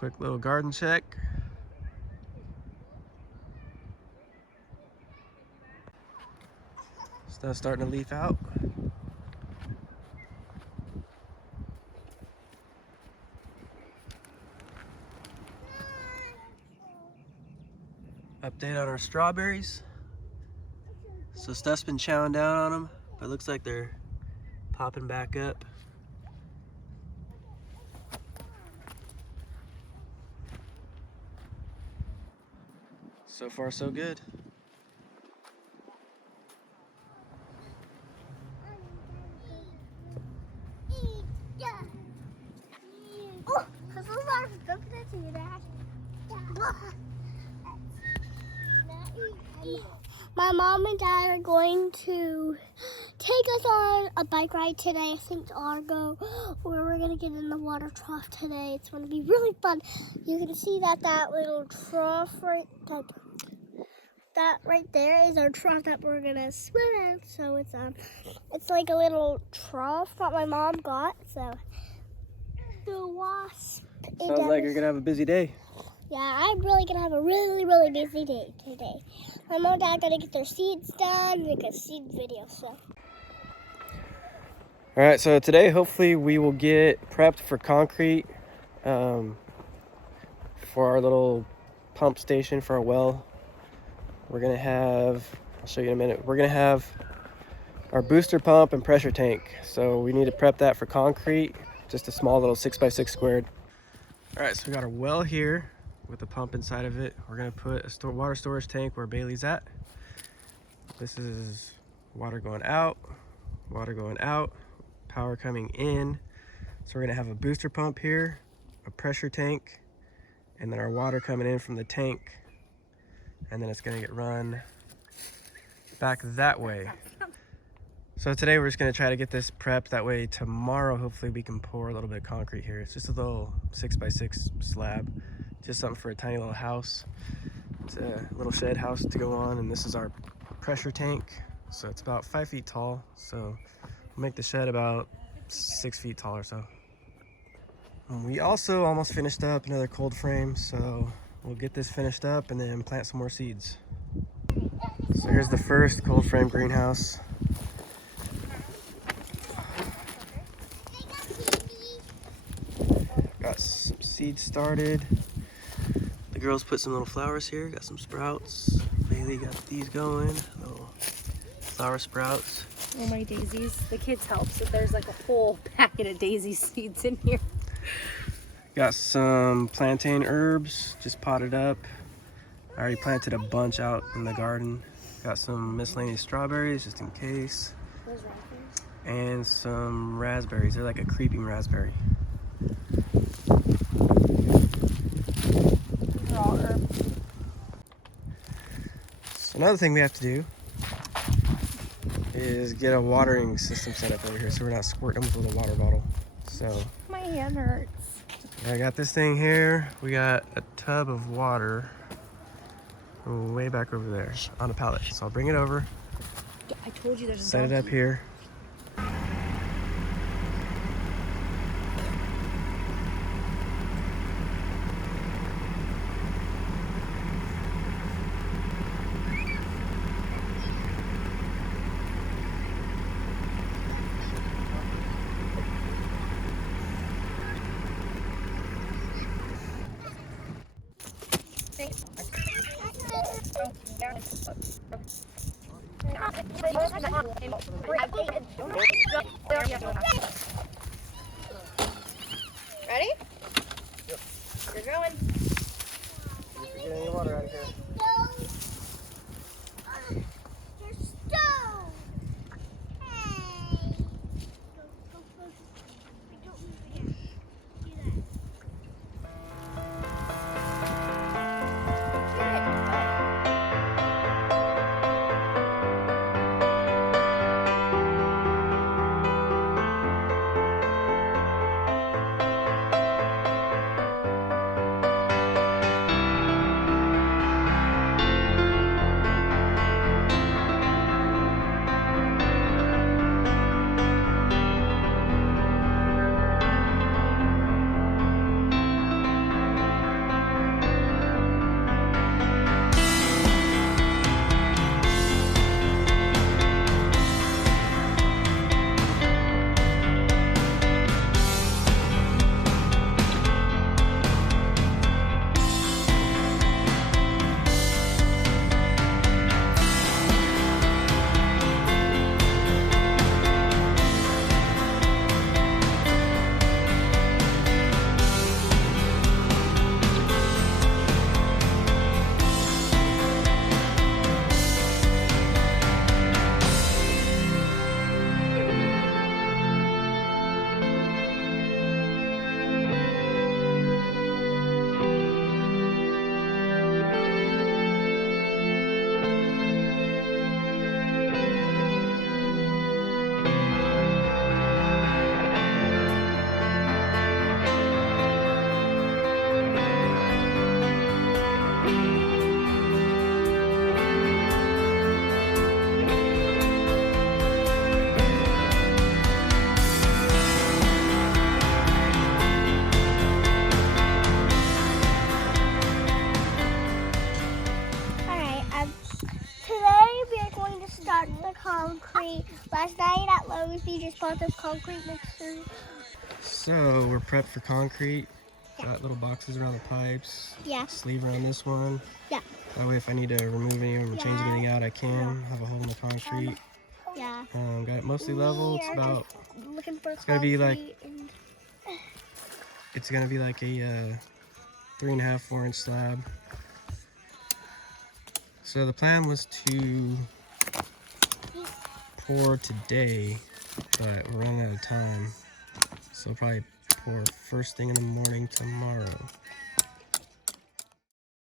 Quick little garden check. Stuff's starting to leaf out. Update on our strawberries. So stuff's been chowing down on them, but it looks like they're popping back up. So far, so good. My mom and dad are going to take us on a bike ride today, I think to Argo, where we're going to get in the water trough today. It's going to be really fun. You can see that little trough that right there is our trough that we're going to swim in. So it's like a little trough that my mom got. So the wasp. Sounds like you're going to have a busy day. Yeah, I'm really going to have a really, really busy day today. My mom and dad are going to get their seeds done, make a seed video, so. All right, so today hopefully we will get prepped for concrete for our little pump station for our well. We're going to have, I'll show you in a minute, we're going to have our booster pump and pressure tank. So we need to prep that for concrete, just a small little 6x6 squared. All right, so we got our well here with a pump inside of it. We're gonna put a water storage tank where Bailey's at. This is water going out, power coming in. So we're gonna have a booster pump here, a pressure tank, and then our water coming in from the tank. And then it's gonna get run back that way. So today we're just gonna try to get this prepped. That way tomorrow, hopefully we can pour a little bit of concrete here. It's just a little 6x6 slab. Just something for a tiny little house. It's a little shed house to go on, and this is our pressure tank. So it's about 5 feet tall. So we'll make the shed about 6 feet tall or so. And we also almost finished up another cold frame, so we'll get this finished up and then plant some more seeds. So here's the first cold frame greenhouse. Got some seeds started. The girls put some little flowers here, got some sprouts. Bailey got these going, little flower sprouts. Oh, my daisies. The kids help, so there's like a whole packet of daisy seeds in here. Got some plantain herbs, just potted up. I already planted a bunch out in the garden. Got some miscellaneous strawberries, just in case. Those raspberries? And some raspberries, they're like a creeping raspberry. Raw herbs. So another thing we have to do is get a watering system set up over here so we're not squirting with a little water bottle. So My hand hurts. I got this thing here. We got a tub of water way back over there on a pallet. So I'll bring it over, I told you there's a set it up here. Ready? Yep. You're going. Get any water out of here. got this concrete mixer. So we're prepped for concrete. Got little boxes around the pipes. Yeah. Sleeve around this one. Yeah. That way if I need to remove anything or change anything out, I can. Have a hole in the concrete. Yeah. Got it mostly level. It's about, Looking for it's gonna be like, and it's gonna be like a 3.5, 4-inch slab. So the plan was to pour today, but we're running out of time. So probably pour first thing in the morning tomorrow.